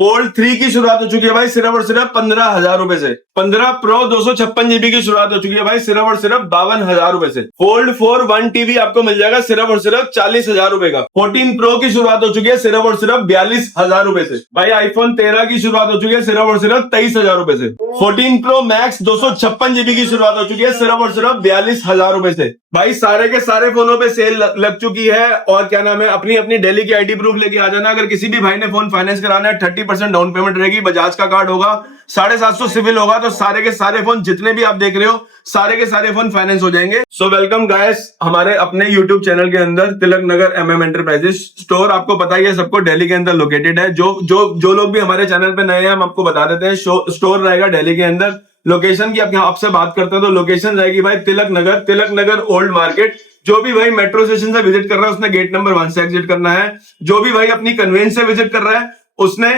Fold 3 की शुरुआत हो चुकी है भाई सिर्फ और सिर्फ 15,000 रुपए से। 15 प्रो 256 GB की शुरुआत हो चुकी है भाई सिर्फ और सिर्फ 52,000 रुपए से। फोल्ड 4 1 TB आपको मिल जाएगा सिर्फ और सिर्फ 40,000 रुपए का। 14 प्रो की शुरुआत हो चुकी है सिर्फ और सिर्फ 42,000 रुपए से। भाई आईफोन 13 की शुरुआत हो चुकी है सिर्फ और सिर्फ 23,000 रुपए से। 14 प्रो मैक्स 256 GB की शुरुआत हो चुकी है सिर्फ और सिर्फ 42,000 रुपए से। भाई सारे के सारे फोनों पे सेल लग चुकी है। और क्या नाम है, अपनी अपनी डेली की आईडी प्रूफ लेके आ जाना। अगर किसी भी भाई ने फोन फाइनेंस कराना है 30% डाउन पेमेंट रहेगी, बजाज का कार्ड होगा, 750 सिविल होगा, तो सारे के सारे फोन जितने भी आप देख रहे हो सारे के सारे फोन फाइनेंस हो जाएंगे। सो वेलकम गाइस हमारे अपने यूट्यूब चैनल के अंदर Tilak Nagar MM enterprises store. आपको पता ही है सबको, दिल्ली के अंदर लोकेटेड है। जो लोग भी हमारे चैनल पे नए हैं हम आपको बता देते हैं, स्टोर रहेगा दिल्ली के अंदर। लोकेशन की आपसे बात करते हैं तो लोकेशन रहेगी भाई तिलक नगर ओल्ड मार्केट। जो भी भाई मेट्रो स्टेशन से विजिट कर रहा है उसने गेट नंबर 1 से एग्जिट करना है। जो भी भाई अपनी कन्वेंस से विजिट कर रहा है उसने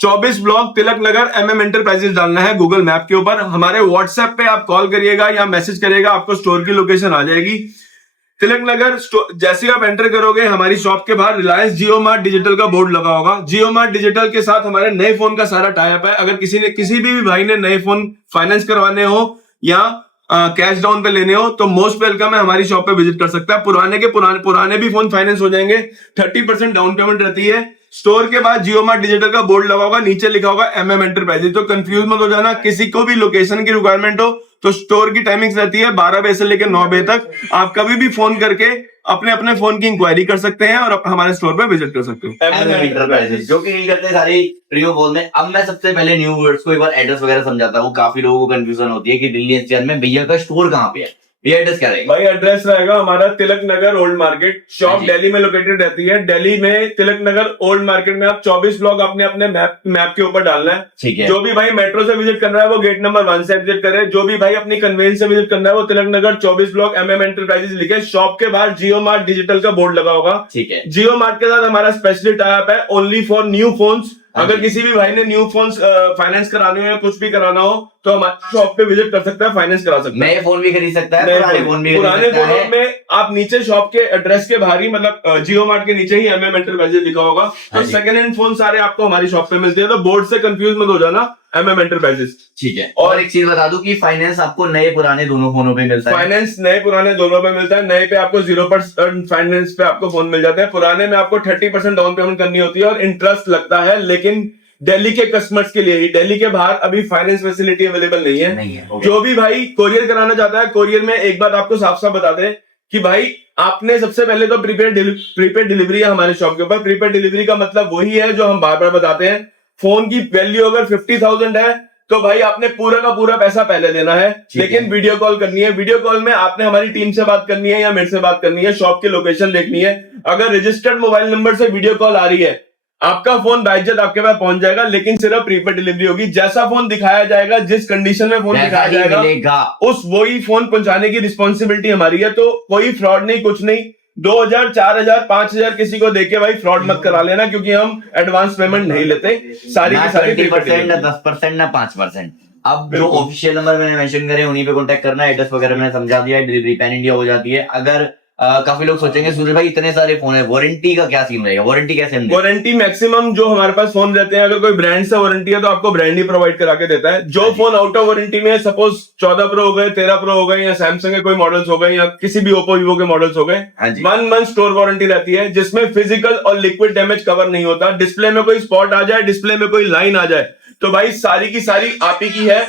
24 block Tilak Nagar MM enterprises डालना है गूगल मैप के ऊपर। हमारे व्हाट्सएप पे आप कॉल करिएगा या मैसेज करिएगा, आपको स्टोर की लोकेशन आ जाएगी। तिलक नगर जैसे आप एंटर करोगे हमारी शॉप के बाहर रिलायंस जियो मार्ट डिजिटल का बोर्ड लगा होगा। जियो मार्ट डिजिटल के साथ हमारे नए फोन का सारा टाई अप है। अगर किसी भी भाई ने नए फोन फाइनेंस करवाने हो या कैश डाउन पे लेने हो तो मोस्ट वेलकम है, हमारी शॉप पे विजिट कर सकता है। पुराने भी फोन फाइनेंस हो जाएंगे। 30% डाउन पेमेंट रहती है। स्टोर के बाद जियो मार्ट डिजिटल का बोर्ड लगा होगा, नीचे लिखा होगा MM एंटरप्राइजेस। तो कंफ्यूज मत हो जाना, किसी को भी लोकेशन की रिक्वायरमेंट हो तो स्टोर की टाइमिंग्स रहती है 12 बजे से लेकर 9 बजे तक। आप कभी भी फोन करके अपने फोन की इंक्वायरी कर सकते हैं और हमारे स्टोर पे विजिट कर सकते हो। MM एंटरप्राइजेस जो कि करते हैं सारी रियो बोल में। अब मैं सबसे पहले न्यू व्यूअर्स को एक बार एड्रेस वगैरह समझाता हूँ। काफी लोगों को कंफ्यूजन होती है कि दिल्ली NCR में भैया का स्टोर कहाँ पे है। ये एड्रेस क्या रहेगा भाई? एड्रेस रहेगा हमारा Tilak Nagar old market. Shop Delhi में लोकेटेड रहती है। दिल्ली में तिलक नगर ओल्ड मार्केट में आप 24 ब्लॉक अपने अपने मैप के ऊपर डालना है। ठीक है। जो भी भाई मेट्रो से विजिट कर रहा है वो गेट नंबर 1 से एग्जिट करे। जो भी भाई अपनी कन्वेंस से विजिट करना है वो Tilak Nagar 24 block MM enterprises लिखे। शॉप के बाहर जियो मार्ट डिजिटल का बोर्ड लगा होगा। ठीक है। जियो मार्ट के साथ हमारा स्पेशली टाई अप है ओनली फॉर न्यू फोन्स। अगर किसी भी भाई ने न्यू फोन्स फाइनेंस कराने हो या कुछ भी कराना हो तो हमारे शॉप पे विजिट कर सकता है, फाइनेंस करा सकता है। नए फोन भी खरीद सकता है, पुराने फोन भी पुराने फोनों में आप नीचे शॉप के एड्रेस के बाहर ही मतलब जियो मार्ट के नीचे ही MM एंटरप्राइजेस लिखा होगा। तो सेकंड हैंड फोन सारे आपको हमारी शॉप पे मिलते हैं। तो बोर्ड से कंफ्यूज मत हो जाना, MM एंटरप्राइजेस। ठीक है। और एक चीज बता दूं कि फाइनेंस आपको नए पुराने दोनों फोनों पे मिलता है। फाइनेंस नए पुराने दोनों पे मिलता है। नए पे आपको 0% फाइनेंस पे आपको फोन मिल जाता है। पुराने में आपको 30% डाउन पेमेंट करनी होती है और इंटरेस्ट लगता है, लेकिन दिल्ली के कस्टमर्स के लिए ही। दिल्ली के बाहर अभी फाइनेंस फैसिलिटी अवेलेबल नहीं है। जो भी भाई कोरियर कराना चाहता है, कोरियर में एक बात आपको साफ साफ बता दें कि भाई आपने सबसे पहले तो प्रीपेड डिलीवरी है हमारे शॉप के ऊपर। प्रीपेड डिलीवरी का मतलब वही है जो हम बार बार बताते हैं। फोन की वैल्यू अगर 50,000 है तो भाई आपने पूरा का पूरा पैसा पहले देना है, लेकिन वीडियो कॉल करनी है। वीडियो कॉल में आपने हमारी टीम से बात करनी है या मेरे से बात करनी है, शॉप की लोकेशन देखनी है। अगर रजिस्टर्ड मोबाइल नंबर से वीडियो कॉल आ रही है आपका फोन बाइज्जत आपके पास पहुंच जाएगा, लेकिन सिर्फ प्रीपेड डिलीवरी होगी। जैसा फोन दिखाया जाएगा, जिस कंडीशन में फोन दिखाया जाएगा उस वही फोन पहुंचाने की रिस्पॉन्सिबिलिटी हमारी है। तो कोई फ्रॉड नहीं, कुछ नहीं। 2,000, 4,000, 5,000 किसी को देके भाई फ्रॉड मत करा लेना, क्योंकि हम एडवांस पेमेंट नहीं लेते। सारी की सारी 20%, ना 10%, ना 5%। अब जो ऑफिशियल नंबर मैंने मेंशन करे उन्हीं पे कांटेक्ट करना है। एड्रेस वगैरह मैंने समझा दिया है। डिलीवरी पैन इंडिया हो जाती है। अगर काफी लोग सोचेंगे सूर्य भाई इतने सारे फोन है, वारंटी का क्या सीन रहेगा? वारंटी कैसे? वारंटी मैक्सिमम जो हमारे पास फोन रहते हैं, अगर कोई ब्रांड से वारंटी है तो आपको ब्रांड ही प्रोवाइड करा के देता है। जो फोन आउट ऑफ वारंटी में, सपोज 14 प्रो हो गए, 13 प्रो हो गए, या सैमसंग के कोई मॉडल्स हो गए, या किसी भी ओप्पो वीवो के मॉडल्स हो गए, 1 मंथ स्टोर वारंटी रहती है, जिसमें फिजिकल और लिक्विड डैमेज कवर नहीं होता। डिस्प्ले में कोई स्पॉट आ जाए, डिस्प्ले में कोई लाइन आ जाए तो भाई सारी की सारी आप ही की है।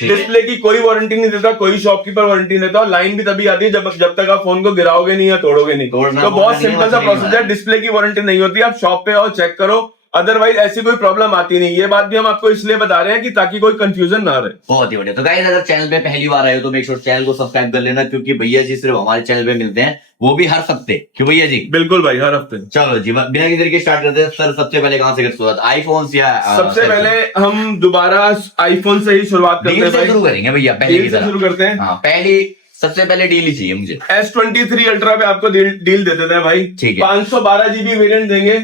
डिस्प्ले की कोई वारंटी नहीं देता, कोई शॉपकीपर वारंटी नहीं देता। और लाइन भी तभी आती है जब तक आप फोन को गिराओगे नहीं या तोड़ोगे नहीं। तो बहुत सिंपल सा प्रोसेस है। डिस्प्ले की वारंटी नहीं होती, आप शॉप पे आओ, चेक करो। अदरवाइज ऐसी कोई प्रॉब्लम आती नहीं। ये बात भी हम आपको इसलिए बता रहे हैं कि ताकि कोई कंफ्यूजन ना रहे। बहुत ही बढ़िया। तो गाइस अगर चैनल पे पहली बार आए हो तो मेक श्योर चैनल को सब्सक्राइब कर लेना, क्योंकि भैया जी सिर्फ हमारे चैनल पे मिलते हैं, वो भी हर हफ्ते। क्यों भैया जी? बिल्कुल भाई, हर हफ्ते। चलो जी, बिना किसी तरीके स्टार्ट करते हैं। सर सबसे पहले कहां से करते शुरुआत? आईफोन या सबसे पहले हम दोबारा आईफोन से ही शुरुआत करते हैं। शुरू करेंगे भैया, पहले की तरह शुरू करते हैं। पहली सबसे पहले डील ही चाहिए मुझे। S23 अल्ट्रा पे आपको डील दे देते हैं भाई। ठीक है। 512 GB वेरिएंट देंगे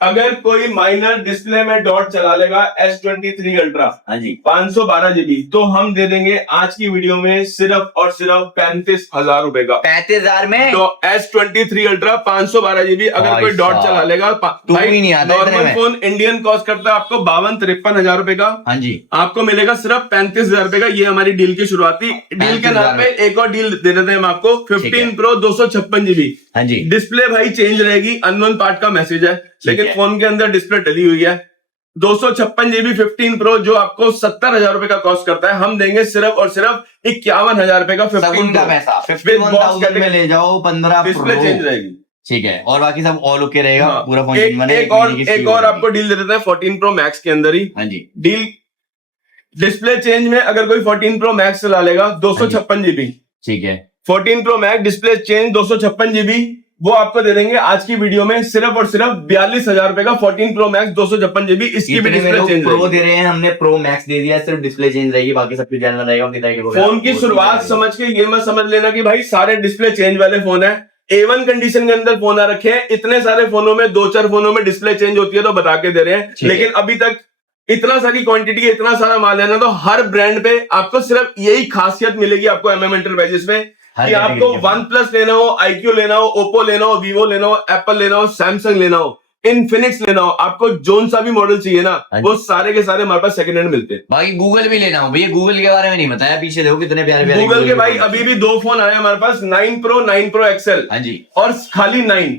अगर कोई माइनर डिस्प्ले में डॉट चला लेगा S23 अल्ट्रा हाँ जी 512 जीबी, तो हम दे देंगे आज की वीडियो में सिर्फ और सिर्फ 35,000 रुपए का। 35,000 में तो S23 अल्ट्रा 512 जीबी अगर भाई कोई डॉट साहब, चला लेगा। तुम ही नहीं आता इतने नॉर्मल में। फोन इंडियन कॉस्ट करता है आपको 52-53 हजार रुपए का, हाँ जी आपको मिलेगा सिर्फ 35,000 रुपए का। ये हमारी डील की शुरुआती डील के नाम पे एक और डील दे देते हैं हम आपको। 15 प्रो 256 जीबी, हाँ जी डिस्प्ले भाई चेंज रहेगी, अननोन पार्ट का मैसेज है, लेकिन है। फोन के अंदर डिस्प्ले डली हुई है। 256 जीबी 15 प्रो जो आपको 70,000 रुपए का कॉस्ट करता है, हम देंगे सिर्फ और सिर्फ 51,000 रुपए का 15 सगुन का प्रो। पैसा With box 51,000 में ले जाओ 15 डिस्प्ले प्रो चेंज रहेगी। ठीक है, और बाकी सब ऑल ओके रहेगा हाँ, पूरा फोन एक और आपको डील दे देते हैं 14 प्रो मैक्स के अंदर ही। हाँ जी डील डिस्प्ले चेंज में अगर कोई 14 प्रो मैक्स चला लेगा 256 जीबी, ठीक है 14 pro max display change 256 GB, वो आपको दे देंगे आज की वीडियो में सिर्फ और सिर्फ 42,000 रुपए का। 14 प्रो मैक्स 256 जीबी, इसकी भी डिस्प्ले चेंज प्रो रहेगी। दे रहे हैं, हमने प्रो मैक्स दे दिया, सिर्फ डिस्प्ले चेंज रहेगी, बाकी सब कुछ जानना रहेगा कितना की फोन की शुरुआत समझ के ये मत समझ लेना कि भाई सारे डिस्प्ले चेंज वाले फोन है। A1 कंडीशन के अंदर फोन आ रखे हैं, इतने सारे फोनों में 2-4 फोनों में डिस्प्ले चेंज होती है तो बता के दे रहे हैं, लेकिन अभी तक इतना सारी क्वांटिटी है, इतना सारा माल है ना, तो हर ब्रांड पे आपको सिर्फ यही खासियत मिलेगी आपको MM एंटरप्राइजेस में कि आपको OnePlus लेना हो, IQ लेना हो, Oppo लेना हो, Vivo लेना हो, Apple लेना हो, Samsung लेना हो, Infinix लेना हो, आपको जोन सा भी मॉडल चाहिए ना, वो सारे के सारे हमारे पास सेकंड हैंड मिलते हैं। भाई गूगल भी लेना हो भैया, गूगल के बारे में नहीं बताया, पीछे देखो कितने प्यारे प्यारे गूगल के भाई अभी भी 2 फोन आए हमारे पास, 9 प्रो 9 प्रो XL, हाँ जी और खाली 9।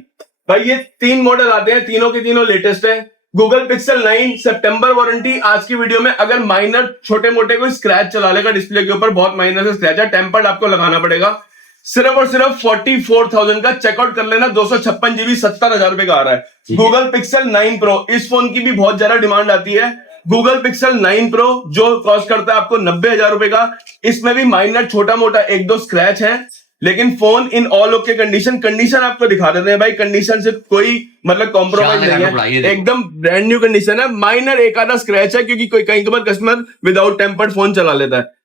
भाई ये 3 मॉडल आते हैं, तीनों के तीनों लेटेस्ट है। गूगल पिक्सल 9 सितंबर वारंटी। आज की वीडियो में अगर माइनर छोटे मोटे कोई स्क्रैच चला लेगा डिस्प्ले के ऊपर, बहुत माइनर से स्क्रैच है, टेम्पर्ड आपको लगाना पड़ेगा, सिर्फ और सिर्फ 44,000 का चेकआउट कर लेना। 256 जीबी 70,000 रुपए का आ रहा है। गूगल पिक्सल 9 प्रो, इस फोन की भी बहुत ज्यादा डिमांड आती है। गूगल पिक्सल 9 प्रो जो कॉस्ट करता है आपको 90,000 रुपए का, इसमें भी माइनर छोटा मोटा 1-2 स्क्रैच है, लेकिन phone in all okay condition आपको दिखा देते हैं भाई। कंडीशन से कोई मतलब कॉम्प्रोमाइज नहीं है, एकदम ब्रांड न्यू कंडीशन है। माइनर एक आधा स्क्रैच है क्योंकि कोई कई बार कस्टमर विदाउट टेम्पर्ड फोन चला लेता है।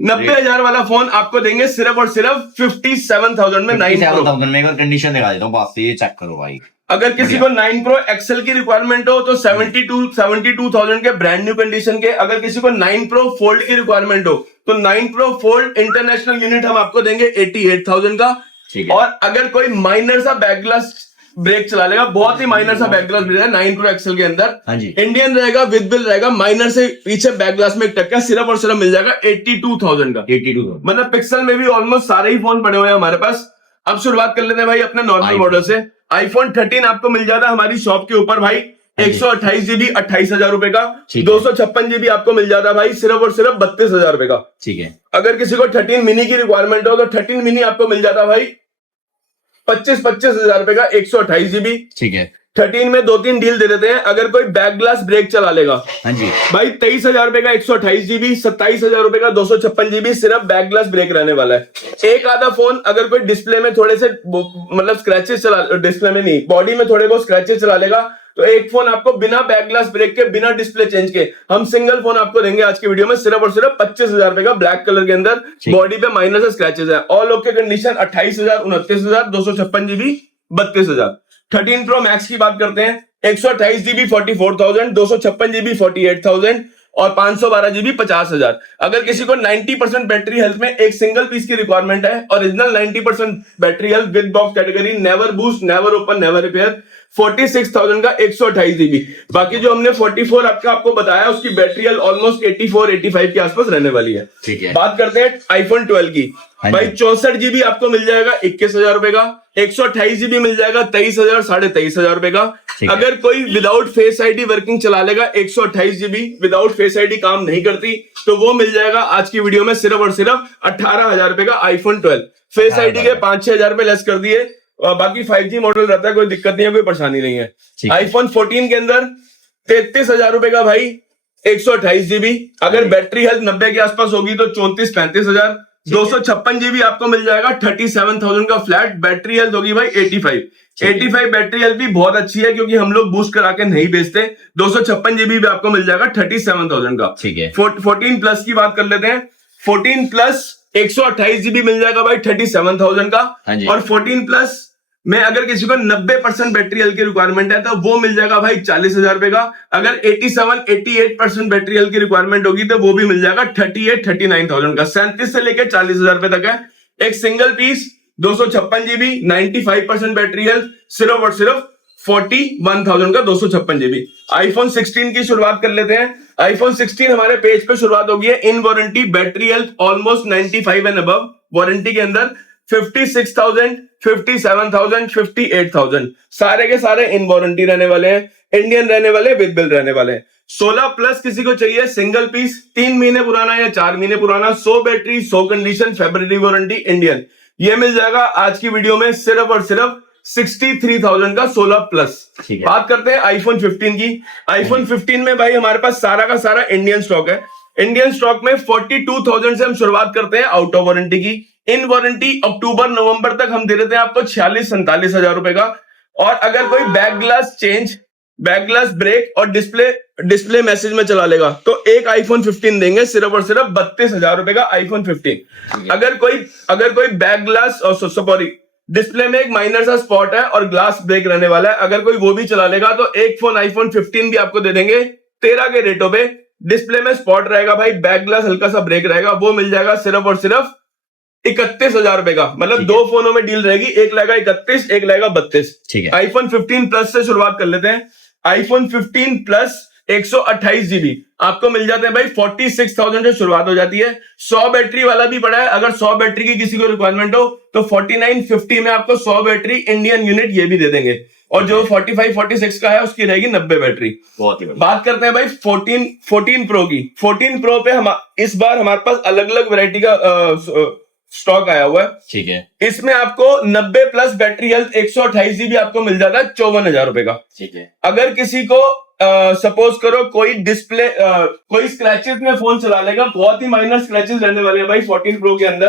90,000 वाला फोन आपको देंगे सिर्फ और सिर्फ 57,000 में 9 प्रो। में एक कंडीशन दिखा देता हूँ, बात से ये चेक करो भाई। अगर किसी को 9 प्रो एक्सेल की रिक्वायरमेंट हो तो 72,000 के ब्रांड न्यू कंडीशन के। अगर किसी को 9 प्रो फोल्ड की रिक्वायरमेंट हो तो 9 प्रो फोल्ड इंटरनेशनल यूनिट हम आपको देंगे 88,000 का। और अगर कोई माइनर सा बैकग्लास ब्रेक चला लेगा, बहुत ही माइनर सा बैकग्लास ब्रेक है 9 प्रो एक्सेल के अंदर, इंडियन रहेगा, विद बिल रहेगा, माइनर से पीछे बैकग्लास में एक टक्का, सिर्फ और सिर्फ मिल जाएगा 82,000 का। 82 मतलब पिक्सल में भी ऑलमोस्ट सारे ही फोन पड़े हुए हैं हमारे पास। अब शुरुआत कर लेते हैं भाई अपने नॉर्मल मॉडल से। iPhone 13 आपको मिल जाता है हमारी शॉप के ऊपर भाई 128 जीबी 28,000 रुपए का। 256 जीबी आपको मिल जाता है भाई सिर्फ और सिर्फ 32,000 रुपए का। ठीक है। अगर किसी को 13 मिनी की रिक्वायरमेंट हो तो 13 मिनी आपको मिल जाता है भाई 25,000 रुपए का 128 जीबी। ठीक है। 13 में 2-3 डील दे देते हैं। अगर कोई बैक ग्लास ब्रेक चला लेगा, हाँ जी भाई 23,000 रुपए का 128 जीबी, 27,000 रुपए का 256 जीबी, सिर्फ बैक ग्लास ब्रेक रहने वाला है। एक आधा फोन अगर कोई डिस्प्ले में थोड़े से मतलब स्क्रैचेस चला, डिस्प्ले में नहीं बॉडी में थोड़े बहुत स्क्रैचेस चला लेगा, तो एक फोन आपको बिना बैक ग्लास ब्रेक के, बिना डिस्प्ले चेंज के, हम सिंगल फोन आपको देंगे आज की वीडियो में सिर्फ और सिर्फ 25,000 रुपए का, ब्लैक कलर के अंदर, बॉडी पे माइनर से स्क्रैचेस है, all okay condition. 28,000, 29,000, 256 GB, 32,000। 13 pro max की बात करते हैं, 128 जीबी 44,000, 256 जीबी 48,000 और 512 जीबी 50,000। अगर किसी को 90% बैटरी हेल्थ में एक सिंगल पीस की रिक्वायरमेंट है, original 90% battery health with box category, never boost, never open, never repair, 46,000 का 128 जीबी। बाकी जो हमने 44 आपको बताया उसकी बैटरी हेल्थ ऑलमोस्ट 84-85 के आसपास रहने वाली है। ठीक है। बात करते हैं iPhone 12 की। भाई 64 जीबी आपको मिल जाएगा 21,000 रुपए का, 128 जीबी मिल जाएगा 23,000, 23,500 रुपए का। अगर कोई विदाउट फेस आईडी वर्किंग चला लेगा 128 जीबी, विदाउट फेस आईडी काम नहीं करती, तो वो मिल जाएगा आज की वीडियो में सिर्फ और सिर्फ 18,000 रुपए का iPhone 12। फेस आईडी के 5-6 हजार रुपए लेस कर दिए, और बाकी 5G मॉडल रहता है, कोई दिक्कत नहीं है, कोई परेशानी नहीं है। iPhone 14 के अंदर 33,000 रुपए का भाई 128 जीबी। अगर बैटरी हेल्थ 90 के आसपास होगी तो 34-35,000। 256 जीबी आपको मिल जाएगा 37,000 का फ्लैट। बैटरी हेल्थ होगी भाई 85 बैटरी हेल्थ भी बहुत अच्छी है क्योंकि हम लोग बूस्ट करा के नहीं बेचते। 256 जीबी भी आपको मिल जाएगा 37,000 का। ठीक है। 14 प्लस की बात कर लेते हैं। 14 प्लस 128 जीबी मिल जाएगा भाई 37,000 का। और 14 प्लस में अगर किसी को 90% बैटरी हेल्थ की रिक्वायरमेंट है तो वो मिल जाएगा भाई 40,000 रुपए का। अगर 87-88% बैटरी हेल्थ की रिक्वायरमेंट होगी तो वो भी मिल जाएगा 39,000 का। 37 से लेकर 40,000 रुपए तक है। एक single piece 256 GB 95% battery health सिर्फ और सिर्फ 41,000 का 256 जीबी। आईफोन 16 की शुरुआत कर लेते हैं। आईफोन 16 हमारे पेज पे शुरुआत होगी है इन warranty battery health almost 95 and above warranty के अंदर 56,000, 57,000, 58,000 सारे के सारे इन वारंटी रहने वाले हैं, इंडियन रहने वाले, विद बिल रहने वाले हैं। 16 प्लस किसी को चाहिए सिंगल पीस 3 महीने पुराना या 4 महीने पुराना, 100 battery 100 condition February warranty Indian, ये मिल जाएगा आज की वीडियो में सिर्फ और सिर्फ 63,000 का 16 प्लस। बात करते हैं आईफोन 15 की। आईफोन 15 में भाई हमारे पास सारा का सारा इंडियन स्टॉक है। इंडियन स्टॉक में 42,000 से हम शुरुआत करते हैं आउट ऑफ वारंटी की। इन वारंटी अक्टूबर नवंबर तक हम दे देते हैं आपको 46-47 हजार रुपए का। और अगर कोई back glass change, back glass break और डिस्प्ले मैसेज में चला लेगा तो एक आईफोन 15 देंगे सिर्फ और सिर्फ 32,000 रुपए का आईफोन 15। अगर कोई बैक ग्लास और सॉरी डिस्प्ले में एक माइनर सा स्पॉट है और ग्लास ब्रेक रहने वाला है, अगर कोई वो भी चला लेगा तो एक फोन आईफोन 15 भी आपको दे देंगे 13 के रेटों पे। डिस्प्ले में स्पॉट रहेगा भाई, बैक ग्लास हल्का सा ब्रेक रहेगा, वो मिल जाएगा सिर्फ और सिर्फ 31,000 रुपए का। मतलब दो फोनों में डील रहेगी, एक लगेगा 31, एक लगेगा 32। आईफोन 15 प्लस से शुरुआत कर लेते हैं। आईफोन 15 प्लस 128 जीबी आपको मिल जाते हैं भाई 46,000 से शुरुआत हो जाती है। 100 बैटरी वाला भी पड़ा है, अगर 100 बैटरी की किसी को रिक्वायरमेंट हो तो 4950 में आपको 100 बैटरी इंडियन यूनिट ये भी दे देंगे। और जो 45-46 का है उसकी रहेगी 90 बैटरी। बात करते हैं भाई 14 प्रो की। 14 प्रो पे हम इस बार हमारे पास अलग अलग वैरायटी का स्टॉक आया हुआ है। ठीक है, इसमें आपको 90 प्लस बैटरी हेल्थ 128 जीबी आपको मिल जाता है 54,000 रुपए का। ठीक है, अगर किसी को सपोज करो कोई डिस्प्ले कोई स्क्रैचेस में फोन चला लेगा, बहुत ही माइनर स्क्रैचेस रहने वाले हैं भाई 14 प्रो के अंदर,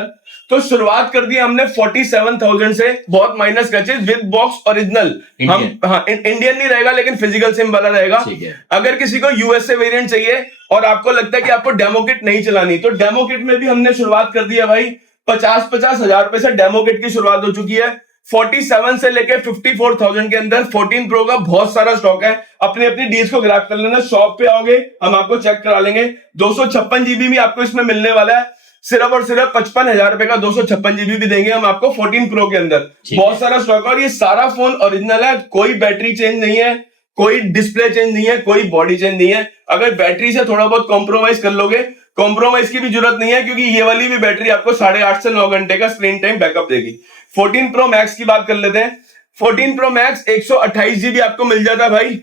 तो शुरुआत कर दी हमने 47,000 से। बहुत minor scratches with box original, Indian नहीं रहेगा लेकिन फिजिकल सिम वाला रहेगा। अगर किसी को यूएसए वेरिएंट चाहिए और आपको लगता है कि आपको डेमो किट नहीं चलानी, तो डेमो किट में भी हमने शुरुआत कर दी है भाई 50-50 हजार रुपए से डेमो किट की शुरुआत हो चुकी है। 47 से लेके 54,000 के अंदर 14 प्रो का बहुत सारा स्टॉक है। अपनी अपनी डील्स को ग्रैब कर लेना, शॉप पे आओगे हम आपको चेक करा लेंगे। 256 जीबी भी आपको इसमें मिलने वाला है, सिर्फ और सिर्फ 55,000 रुपए का 256 जीबी भी देंगे हम आपको 14 प्रो के अंदर। बहुत सारा स्टॉक है और ये सारा फोन ओरिजिनल है, कोई बैटरी चेंज नहीं है, कोई डिस्प्ले चेंज नहीं है, कोई बॉडी चेंज नहीं है। अगर बैटरी से थोड़ा बहुत कॉम्प्रोमाइज कर लोगे, कॉम्प्रोमाइज की भी जरूरत नहीं है क्योंकि ये वाली भी बैटरी आपको 8.5 से 9 घंटे का स्क्रीन टाइम बैकअप देगी। 14 प्रो मैक्स की बात कर लेते हैं। 14 प्रो मैक्स 128 जीबी आपको मिल जाता है भाई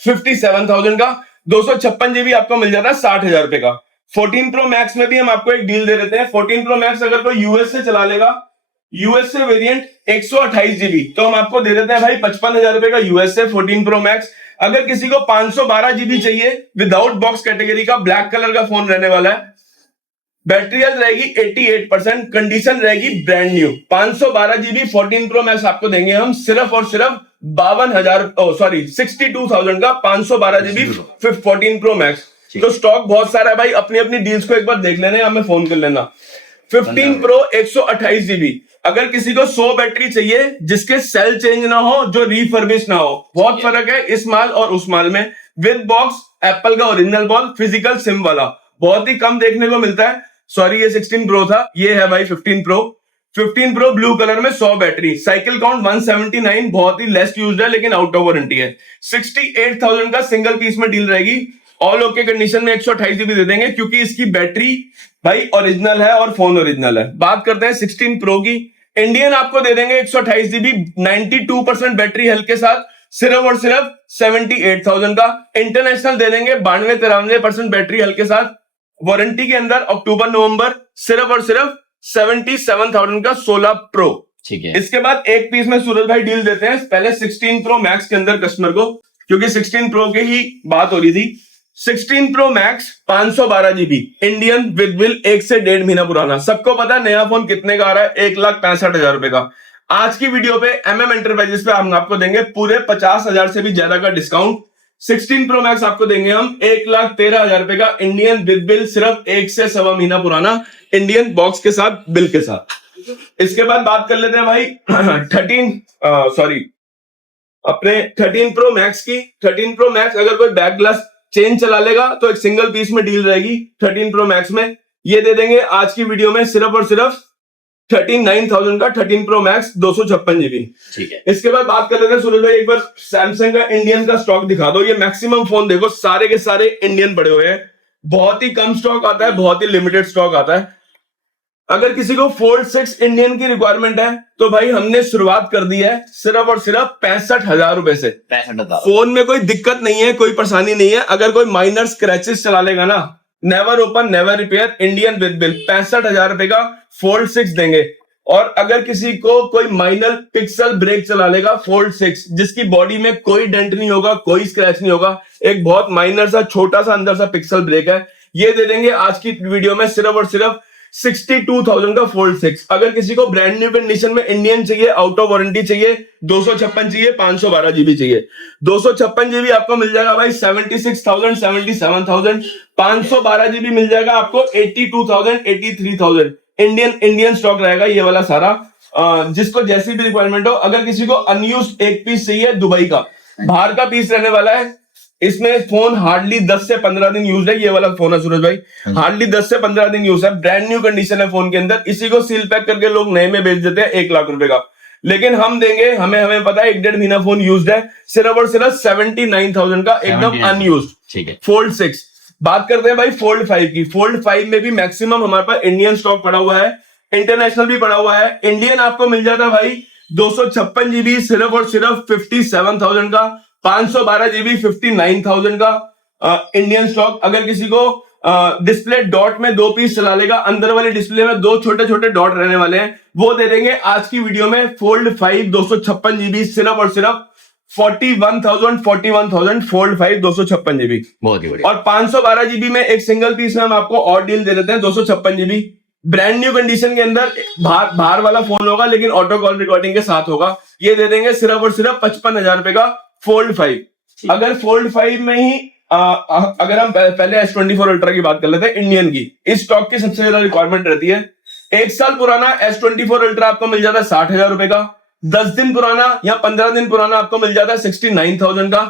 57,000 का। 256 जीबी आपको मिल जाता है 60,000 रुपए का। 14 प्रो मैक्स में भी हम आपको एक डील दे देते हैं। 14 प्रो मैक्स अगर कोई यूएस से चला लेगा, यूएसए वेरिएंट 128 जीबी, तो हम आपको दे देते हैं भाई 55,000 रुपए का यूएसए 14 प्रो मैक्स। अगर किसी को 512 जीबी चाहिए विदाउट बॉक्स कैटेगरी का, ब्लैक कलर का फोन रहने वाला है, बैटरी हेल्थ रहेगी 88%, कंडीशन रहेगी brand new, 512 GB 14 pro max आपको देंगे हम सिर्फ और सिर्फ 62,000 का 512 जीबी 14 प्रो मैक्स। तो स्टॉक बहुत सारा है भाई, अपनी अपनी डील्स को एक बार देख लेना, हमें फोन कर लेना। 15 प्रो 128 जीबी, अगर किसी को 100 बैटरी चाहिए जिसके सेल चेंज ना हो, जो रिफर्बिश ना हो, बहुत फर्क है इस माल और उस माल में। विद बॉक्स एप्पल का ओरिजिनल बॉल, फिजिकल सिम वाला, बहुत ही कम देखने को मिलता है। सॉरी ये 16 प्रो था, ये है भाई 15 प्रो। 15 प्रो ब्लू कलर में 100 बैटरी, साइकिल काउंट 179, बहुत ही लेस यूज्ड है लेकिन आउट ऑफ वारंटी है। 68,000 का सिंगल पीस में डील रहेगी। ऑल ओके कंडीशन में 128 जीबी दे देंगे क्योंकि इसकी बैटरी भाई ओरिजिनल है और फोन ओरिजिनल है। बात करते हैं 16 प्रो की। इंडियन आपको दे देंगे 128 जीबी 92% बैटरी हेल्थ के साथ सिर्फ और सिर्फ 78,000 का। इंटरनेशनल दे देंगे 92-93% बैटरी हेल्थ के साथ वारंटी के अंदर अक्टूबर नवंबर, सिर्फ और सिर्फ 77,000 का 16 प्रो। ठीक है, इसके बाद एक पीस में सूरज भाई डील देते हैं पहले 16 प्रो मैक्स के अंदर कस्टमर को, क्योंकि 16 प्रो की ही बात हो रही थी। 16 pro max 512 GB Indian with bill, 1 से 1.5 महीना पुराना। सबको पता है नया फोन कितने का आ रहा है, 1,65,000 रुपए का। आज की वीडियो पे एमएम एंटरप्राइजेस पे हम आपको देंगे पूरे 50,000 से भी ज्यादा का डिस्काउंट। 16 प्रो मैक्स आपको देंगे हम 1,13,000 रुपए का इंडियन विद बिल, सिर्फ 1 से 1.25 महीना पुराना इंडियन बॉक्स के साथ, बिल के साथ। इसके बाद बात कर लेते हैं भाई 13 प्रो मैक्स की। 13 प्रो मैक्स अगर कोई बैक ग्लास चेंज चला लेगा तो एक सिंगल पीस में डील रहेगी 13 प्रो मैक्स में। ये दे देंगे आज की वीडियो में सिर्फ और सिर्फ 39,000 का 13 प्रो मैक्स 256 जीबी। ठीक है। इसके बाद बात कर लेते हैं सूरज भाई, एक बार सैमसंग का इंडियन का स्टॉक दिखा दो। ये मैक्सिमम फोन देखो सारे के सारे इंडियन पड़े हुए हैं, बहुत ही कम स्टॉक आता है, बहुत ही लिमिटेड स्टॉक आता है। अगर किसी को फोल्ड 6 इंडियन की रिक्वायरमेंट है तो भाई हमने शुरुआत कर दी है सिर्फ और सिर्फ 65,000 रुपए से। 65,000। फोन में कोई दिक्कत नहीं है, कोई परेशानी नहीं है। अगर कोई माइनर स्क्रैचेस चला लेगा ना, never open never repair, Indian with bill, 65,000 रुपए का फोल्ड 6 देंगे। और अगर किसी को कोई माइनर पिक्सल ब्रेक चला लेगा फोल्ड 6, जिसकी बॉडी में कोई डेंट नहीं होगा, कोई स्क्रैच नहीं होगा, एक बहुत माइनर सा छोटा सा अंदर सा पिक्सल ब्रेक है, ये दे देंगे आज की वीडियो में सिर्फ और सिर्फ 62,000 का फोल्ड 6। अगर किसी को ब्रांड न्यू कंडीशन में इंडियन चाहिए, आउट ऑफ वारंटी चाहिए, 256 चाहिए, 512 जीबी चाहिए, 256 जीबी आपको मिल जाएगा भाई 76,000 77,000, 512 जीबी मिल जाएगा आपको 82,000 83,000। इंडियन स्टॉक रहेगा ये वाला सारा, जिसको जैसी भी रिक्वायरमेंट हो। अगर किसी को अनयूज्ड एक पीस चाहिए दुबई का, बाहर का पीस रहने वाला है, इसमें फोन हार्डली 10 से 15 दिन यूज है। ये वाला फोन है सूरज भाई, हार्डली 10 से 15 दिन यूज है, ब्रांड न्यू कंडीशन है फोन के अंदर। इसी को सील पैक करके लोग नए में बेच देते हैं 1 लाख रुपए का, लेकिन हम देंगे, हमें पता है 1.5 महीना फोन यूज्ड है, सिर्फ और सिर्फ 79,000 का एकदम अनयूज्ड। ठीक है। फोल्ड 6। बात करते हैं भाई फोल्ड 5 की। फोल्ड 5 में भी मैक्सिमम हमारे पास इंडियन स्टॉक पड़ा हुआ है, इंटरनेशनल भी पड़ा हुआ है। इंडियन आपको मिल जाता है भाई 256 जीबी सिर्फ और सिर्फ 57,000 का, 512 जीबी 59,000 का इंडियन स्टॉक। अगर किसी को डिस्प्ले डॉट में 2 पीस चला लेगा, अंदर वाले डिस्प्ले में 2 छोटे छोटे डॉट रहने वाले हैं, वो दे देंगे आज की वीडियो में फोल्ड 5 256 जीबी सिर्फ और सिर्फ 41,000 फोल्ड 5 256 जीबी। बहुत ही बढ़िया। और 512 जीबी में एक सिंगल पीस में हम आपको और डील दे देते हैं 256 जीबी, ब्रांड न्यू कंडीशन के अंदर, बाहर वाला फोन होगा लेकिन ऑटो कॉल रिकॉर्डिंग के साथ होगा। ये दे देंगे सिर्फ और सिर्फ 55,000 रुपए का फोल्ड 5। अगर फोल्ड 5 में ही अगर हम पहले S24 अल्ट्रा की बात कर लेते हैं इंडियन की, इस स्टॉक की सबसे ज्यादा रिक्वायरमेंट रहती है। 1 साल पुराना S24 अल्ट्रा आपको मिल जाता है 60,000 रुपए का, 10 दिन पुराना या 15 दिन पुराना आपको मिल जाता है 69,000 का,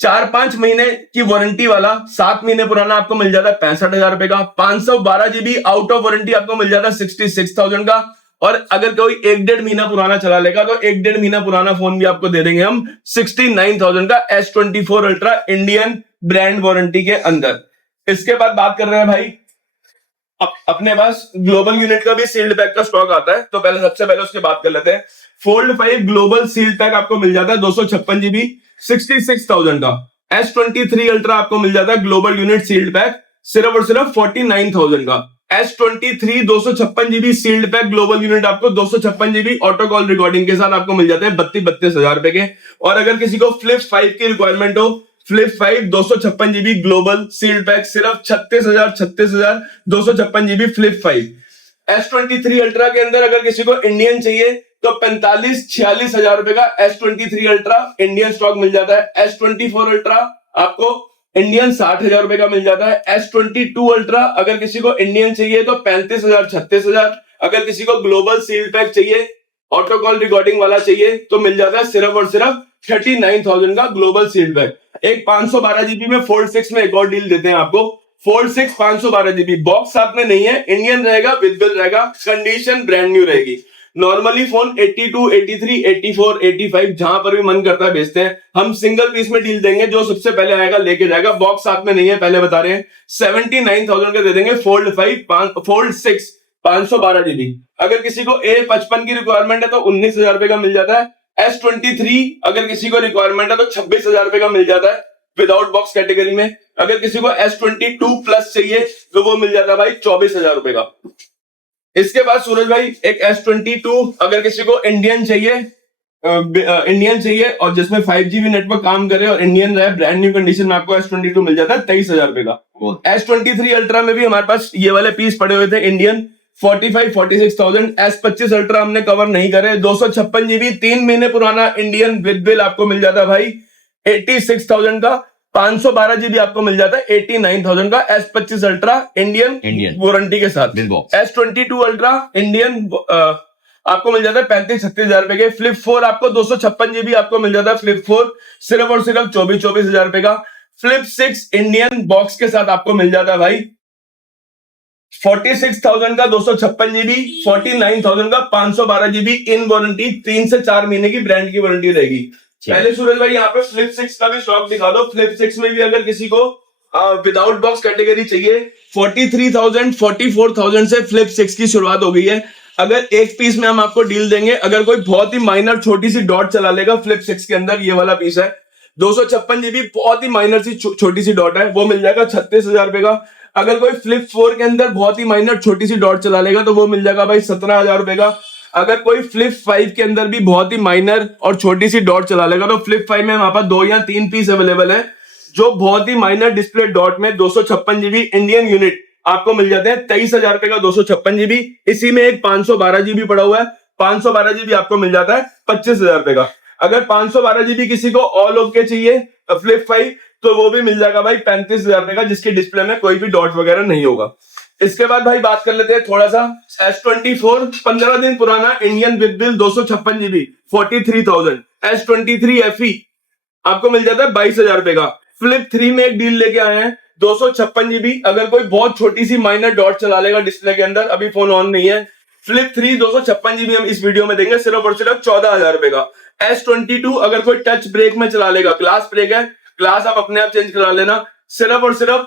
4-5 महीने की वारंटी वाला 7 महीने पुराना आपको मिल जाता है 65,000 रुपए का, 512 जीबी आउट ऑफ वारंटी आपको मिल जाता है 66,000 का। और अगर कोई 1-1.5 महीना पुराना चला लेगा तो 1-1.5 महीना पुराना फोन भी आपको दे देंगे हम 69,000 का S24 ultra Indian brand warranty के अंदर। इसके बाद बात कर रहे हैं भाई अपने पास ग्लोबल यूनिट का भी सील्ड पैक का स्टॉक आता है, तो सबसे पहले उसकी बात कर लेते हैं। फोल्ड 5 ग्लोबल सील्ड पैक आपको मिल जाता है 256 जीबी 66,000 का। S23 अल्ट्रा आपको मिल जाता है ग्लोबल यूनिट सील्ड पैक सिर्फ और सिर्फ 49,000 का। S23 256 GB sealed pack global unit आपको 256 जीबी ऑटो कॉल रिकॉर्डिंग के साथ आपको मिल जाते हैं 32,000 रुपए के। और अगर किसी को फ्लिप 5 की रिक्वायरमेंट हो, flip 5 256 GB global sealed pack सिर्फ 36,000 256 जीबी फ्लिप 5। S23 अल्ट्रा के अंदर अगर किसी को इंडियन चाहिए तो 45-46,000 रुपए का S23 अल्ट्रा इंडियन स्टॉक मिल जाता है। S24 अल्ट्रा आपको इंडियन 60,000 रुपए का मिल जाता है। S22 अल्ट्रा अगर किसी को इंडियन चाहिए तो 35,000-36,000। अगर किसी को ग्लोबल सील्ड पैक चाहिए, ऑटो कॉल रिकॉर्डिंग वाला चाहिए तो मिल जाता है सिर्फ और सिर्फ 39,000 का ग्लोबल सील्ड पैक। एक 512 जीबी में फोल्ड 6 में एक और डील देते हैं आपको। फोल्ड 6 512 जीबी, बॉक्स साथ में नहीं है, इंडियन रहेगा, विद बिल रहेगा, कंडीशन ब्रांड न्यू रहेगी। नॉर्मली फोन 82, 83, 84, 85 जहां पर भी मन करता है बेचते हैं। हम सिंगल पीस में डील देंगे, जो सबसे पहले आएगा लेके जाएगा। बॉक्स साथ में नहीं है, पहले बता रहे हैं। 79,000 का दे देंगे फोल्ड 5 फोल्ड 6 512 जीबी। अगर किसी को A55 की रिक्वायरमेंट है तो 19,000 रुपए का मिल जाता है। S23 अगर किसी को रिक्वायरमेंट है तो 26,000 रुपए का मिल जाता है विदाउट बॉक्स कैटेगरी में। अगर किसी को S22 प्लस चाहिए तो वो मिल जाता है भाई 24,000 रुपए का। इसके बाद सूरज भाई एक S22 अगर किसी को इंडियन चाहिए और जिसमें 5G नेटवर्क काम करे और इंडियन रहे, ब्रांड न्यू कंडीशन में आपको S22 मिल जाता है 23,000 रुपए का। S23 अल्ट्रा में भी हमारे पास ये वाले पीस पड़े हुए थे इंडियन 45-46,000। S25 अल्ट्रा हमने कवर नहीं करे। 256 जीबी 3 महीने पुराना इंडियन विद बिल आपको मिल जाता है भाई 86,000 का। 512 जीबी आपको मिल जाता है 89,000 का। S25 अल्ट्रा इंडियन वारंटी के साथ। S22 अल्ट्रा इंडियन आपको मिल जाता है 35-36 हजार रुपए के। फ्लिप 4 आपको 256 जीबी आपको मिल जाता है। फ्लिप 4 सिर्फ और सिर्फ 24 हजार रुपए का। फ्लिप 6 इंडियन बॉक्स के साथ आपको मिल जाता है भाई 46,000 का 256 जीबी, 49,000 का 512 जीबी इन वारंटी। 3 से 4 महीने की ब्रांड की वारंटी रहेगी। पहले सूरज भाई यहाँ पे फ्लिप 6 का भी स्टॉक दिखा दो। फ्लिप 6 में भी अगर किसी को विदाउट बॉक्स कैटेगरी चाहिए 43,000 44,000 से फ्लिप 6 की शुरुआत हो गई है। अगर एक पीस में हम आपको डील देंगे, अगर कोई बहुत ही माइनर छोटी सी डॉट चला लेगा फ्लिप 6 के अंदर, ये वाला पीस है 256 जीबी, बहुत ही माइनर सी छोटी सी डॉट है, वो मिल जाएगा 36,000 रुपए का। अगर कोई फ्लिप 4 के अंदर बहुत ही माइनर छोटी सी डॉट चला लेगा तो वो मिल जाएगा भाई 17,000 रुपए का। अगर कोई फ्लिप 5 के अंदर भी बहुत ही माइनर और छोटी सी डॉट चला लेगा तो फ्लिप 5 में हमारे पास 2 या 3 पीस अवेलेबल है जो बहुत ही माइनर डिस्प्ले डॉट में 256 जीबी इंडियन यूनिट आपको मिल जाते हैं 23,000 रुपए का 256 जीबी। इसी में एक 512 जीबी पड़ा हुआ है, 512 जीबी आपको मिल जाता है 25,000 रुपए का। अगर 512 जीबी किसी को ऑल ओके चाहिए फ्लिप 5 तो वो भी मिल जाएगा भाई 35,000 रुपए का, जिसके डिस्प्ले में कोई भी डॉट वगैरह नहीं होगा। इसके बाद भाई बात कर लेते हैं थोड़ा सा S24 15 दिन पुराना Indian big bill 256 GB 43,000। S23 FE आपको मिल जाता है 22,000 रुपए का। फ्लिप 3 में एक डील लेके आए हैं 256 जीबी, अगर कोई बहुत छोटी सी माइनर डॉट चला लेगा डिस्प्ले के अंदर, अभी फोन ऑन नहीं है, फ्लिप 3 256 जीबी हम इस वीडियो में देंगे सिर्फ और सिर्फ 14,000 रुपए का। S22 अगर कोई टच ब्रेक में चला लेगा, ग्लास ब्रेक है, ग्लास आप अपने आप चेंज करा लेना, सिर्फ और सिर्फ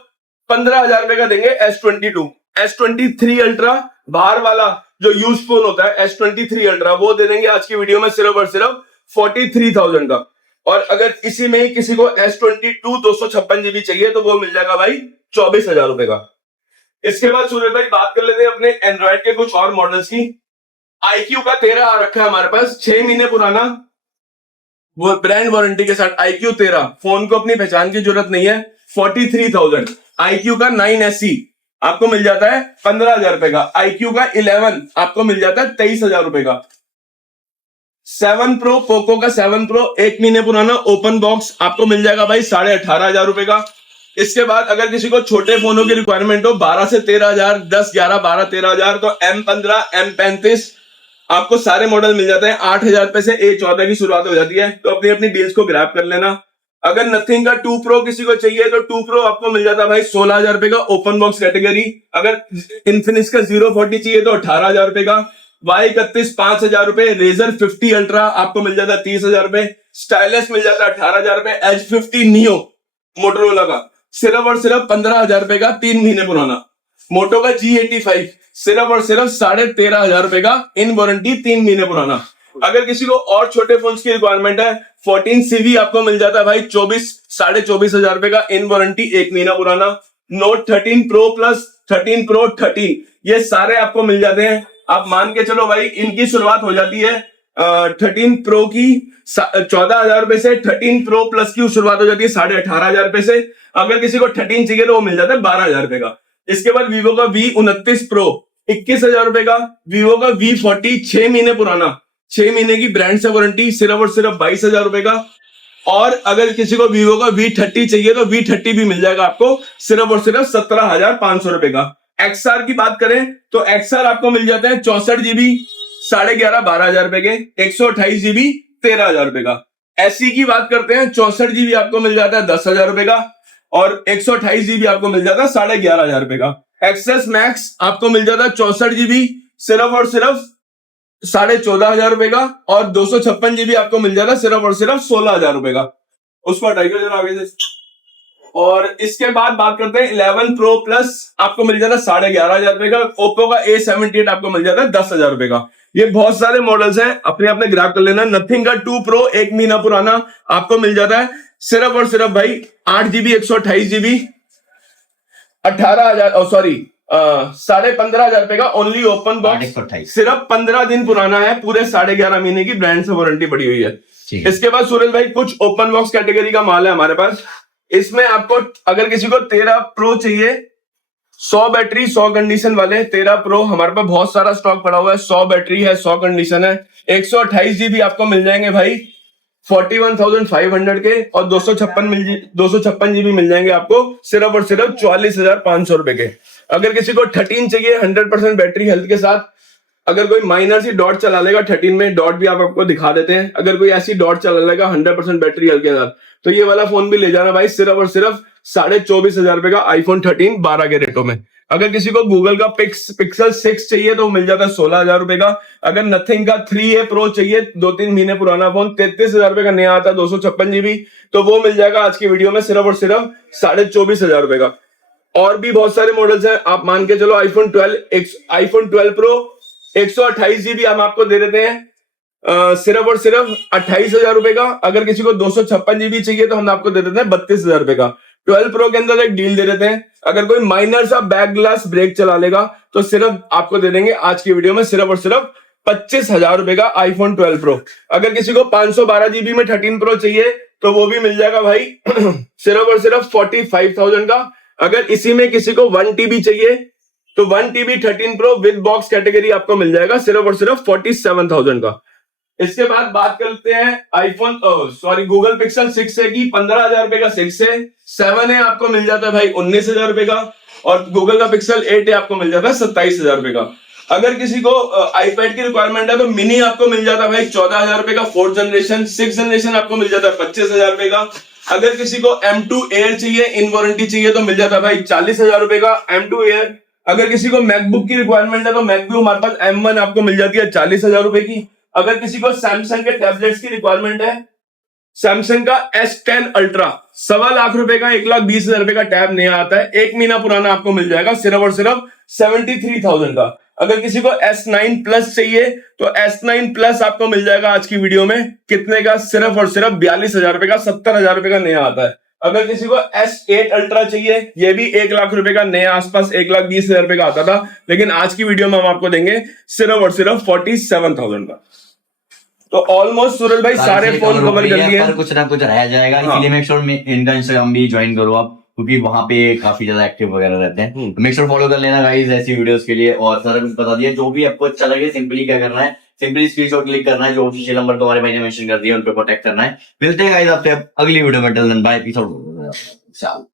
15,000 रुपए का देंगे S22। S23 अल्ट्रा बाहर वाला जो यूज फोन होता है S23 अल्ट्रा वो दे देंगे आज की वीडियो में सिर्फ और सिर्फ 43,000 का। और अगर इसी में ही किसी को S22 256 जीबी चाहिए तो वो मिल जाएगा भाई 24,000 रुपए का। इसके बाद सूरज भाई बात कर लेते हैं अपने एंड्रॉइड के कुछ और मॉडल्स की। IQ का 13 आ रखा है हमारे पास, 6 महीने पुराना, वो ब्रांड वारंटी के साथ। IQ 13 फोन को अपनी पहचान की जरूरत नहीं है, 43,000। IQ का 9SE आपको मिल जाता है 15,000 रुपए का। IQ का 11 आपको मिल जाता है 23,000 रुपए का। 7 प्रो, पोको का 7 प्रो 1 महीने पुराना ओपन बॉक्स आपको मिल जाएगा भाई 18,500 रुपए का। इसके बाद अगर किसी को छोटे फोनों की रिक्वायरमेंट हो 12 से 13,000, 10, 11, 12, 13,000 तो M15, M35 आपको सारे मॉडल मिल जाते हैं 8,000 रुपए से A14 की शुरुआत हो जाती है, तो अपनी अपनी डील्स को ग्रैब कर लेना। अगर नथिंग का 2 प्रो किसी को चाहिए तो 2 प्रो आपको मिल जाता है भाई 16,000 रुपए का ओपन बॉक्स कैटेगरी। अगर इन्फिनिक्स का 040 चाहिए तो 18,000 रुपए का। Y31 5,000 रुपए। रेजर 50 अल्ट्रा आपको मिल जाता है 30,000 रुपए। स्टाइलस मिल जाता है 18,000 रुपए। एज 50 नियो मोटरोला का सिर्फ और सिर्फ 15,000 रुपए का, 3 महीने पुराना। मोटो का G85 सिर्फ और सिर्फ 13,500 रुपए का, इन वारंटी 3 महीने पुराना। अगर किसी को और छोटे फोन्स की रिक्वायरमेंट है 14 CV आपको मिल जाता है भाई 24,500 रुपए का, इन वारंटी 1 महीना पुराना। नोट 13 प्रो प्लस 13 प्रो 13 ये सारे आपको मिल जाते हैं। आप मान के चलो भाई इनकी शुरुआत हो जाती है 13 प्रो की 14,000 रुपए से, 13 प्रो प्लस की शुरुआत हो जाती है 18,500 रुपए से। अगर किसी को 13 चाहिए तो वो मिल जाता है 12,000 रुपए का। इसके बाद वीवो का V29 प्रो 21,000 रुपए का। वीवो का V40 6 महीने पुराना, 6 महीने की ब्रांड से वारंटी, सिर्फ और सिर्फ 22,000 रुपए का। और अगर किसी को वीवो का V30 चाहिए तो V30 भी मिल जाएगा आपको सिर्फ और सिर्फ 17,500 रुपए का। XR की बात करें तो XR आपको मिल जाता है 64 जीबी 11,500-12,000 रुपए के, 128 जीबी 13,000 रुपए का। SE की बात करते हैं 64 जीबी आपको मिल जाता है 10,000 रुपए का, और 128 जीबी आपको मिल जाता है 11,500 रुपए का। एक्सेस मैक्स आपको मिल जाता है 64 जीबी सिर्फ और सिर्फ 14,500 रुपए का, और 256 जीबी आपको मिल जाता है सिर्फ और सिर्फ 16,000 रुपए का। उसको हटाइए जरा आगे से। और इसके बाद बात करते हैं 11 प्रो प्लस आपको मिल जाता है 11,500 रुपए का। ओप्पो का A78 आपको मिल जाता है 10,000 रुपए का। ये बहुत सारे मॉडल्स हैं, अपने अपने ग्रैब कर लेना। नथिंग का 2 प्रो 1 महीना पुराना आपको मिल जाता है सिर्फ और सिर्फ भाई 8 जीबी 128 जीबी 18,000 सॉरी 15,500 रुपए का ओनली ओपन बॉक्स, सिर्फ 15 दिन पुराना है, पूरे 11.5 महीने की ब्रांड से वारंटी पड़ी हुई है। इसके बाद सूरज भाई कुछ ओपन बॉक्स कैटेगरी का माल है हमारे पास। इसमें आपको अगर किसी को 13 प्रो चाहिए, 100 बैटरी 100 कंडीशन वाले 13 प्रो हमारे पास बहुत सारा स्टॉक पड़ा हुआ है। 100 बैटरी है, 100 कंडीशन है, 128 जीबी आपको मिल जाएंगे भाई 41,500 के, और 256 जीबी मिल जाएंगे आपको सिर्फ और सिर्फ 44,500 रुपए के। अगर किसी को 13 चाहिए 100% बैटरी हेल्थ के साथ, अगर कोई माइनर सी डॉट चला लेगा 13 में, डॉट भी आप आपको दिखा देते हैं, अगर कोई ऐसी डॉट चला लेगा 100% बैटरी हेल्थ के साथ, तो ये वाला फोन भी ले जाना भाई सिर्फ और सिर्फ 24,500 रुपए का आईफोन 13 12 के रेटों में। अगर किसी को गूगल का पिक्सल 6 चाहिए तो मिल जाता है 16,000 रुपए का। अगर नथिंग का 3A प्रो चाहिए, 2-3 महीने पुराना फोन, 33,000 रुपए का नया आता है 256 जीबी, तो वो मिल जाएगा आज की वीडियो में सिर्फ और सिर्फ 24,500 रुपए का। और भी बहुत सारे मॉडल्स हैं, आप मान के चलो आईफोन 12 प्रो 128 जीबी हम आपको दे देते हैं सिर्फ और सिर्फ 28,000 रुपए का। अगर किसी को 256 जीबी चाहिए तो हम आपको दे देते हैं 32,000 रुपए का। 12 प्रो के अंदर एक डील दे देते हैं, अगर कोई माइनर सा बैक ग्लास ब्रेक चला लेगा तो सिर्फ आपको दे देंगे आज की वीडियो में सिर्फ और सिर्फ 25,000 रुपए का आईफोन 12 प्रो। अगर किसी को 512 जीबी में 13 प्रो चाहिए तो वो भी मिल जाएगा भाई सिर्फ और सिर्फ 45,000 का। अगर इसी में किसी को 1 TB चाहिए तो 1 TB 13 pro with box category आपको मिल जाएगा सिर्फ और सिर्फ 47,000 का। इसके बाद बात करते हैं आईफोन गूगल पिक्सल 6 है कि 15,000 रुपए का 6 है, 7 है आपको मिल जाता है भाई 19,000 रुपए का, और गूगल का पिक्सल 8 है आपको मिल जाता है 27,000 रुपए का। अगर किसी को आईपैड की रिक्वायरमेंट है तो मिनी आपको मिल जाता है भाई 14,000 रुपए का, 4th जनरेशन, 6th जनरेशन आपको मिल जाता है 25,000 रुपए का। अगर किसी को M2 एयर चाहिए, इन वारंटी चाहिए तो मिल जाता है भाई 40,000 रुपए का M2 एयर। अगर किसी को मैकबुक की रिक्वायरमेंट है तो मैकबुक हमारे पास M1 आपको मिल जाती है 40,000 रुपए की। अगर किसी को सैमसंग के टैबलेट्स की रिक्वायरमेंट है, सैमसंग का S10 अल्ट्रा 1.25 लाख रुपए का 1,20,000 रुपए का टैब नया आता है, 1 महीना पुराना आपको मिल जाएगा सिर्फ और सिर्फ 73,000 का। अगर किसी को S9 प्लस चाहिए तो S9 प्लस आपको मिल जाएगा आज की वीडियो में कितने का, सिर्फ और सिर्फ 42,000 रुपए का, 70,000 रुपए का नया आता है। अगर किसी को S8 अल्ट्रा चाहिए, ये भी 1 लाख रुपए का नया, आसपास 1,20,000 रुपए का आता था, लेकिन आज की वीडियो में हम आपको देंगे सिर्फ और सिर्फ 47,000 का। तो ऑलमोस्ट सूरज भाई सारे फोन कवर कर लिए, पर कुछ ना कुछ रह जाएगा, इसलिए मेक श्योर इनका इंस्टाग्राम भी ज्वाइन करो आप, क्योंकि वहां पे काफी ज्यादा एक्टिव वगैरह रहते हैं। मेक श्योर फॉलो कर लेना गाइस ऐसी वीडियोस के लिए। और सारा कुछ बता दिया, जो भी आपको अच्छा लगे सिंपली क्या करना है, सिंपली स्क्रीनशॉट क्लिक करना है, जो ऑफिशियल नंबर तुम्हारे भाई ने मेंशन कर दिया उन पे कॉन्टैक्ट करना है। मिलते हैं गाइस आपसे अगली वीडियो में, till then bye, peace out.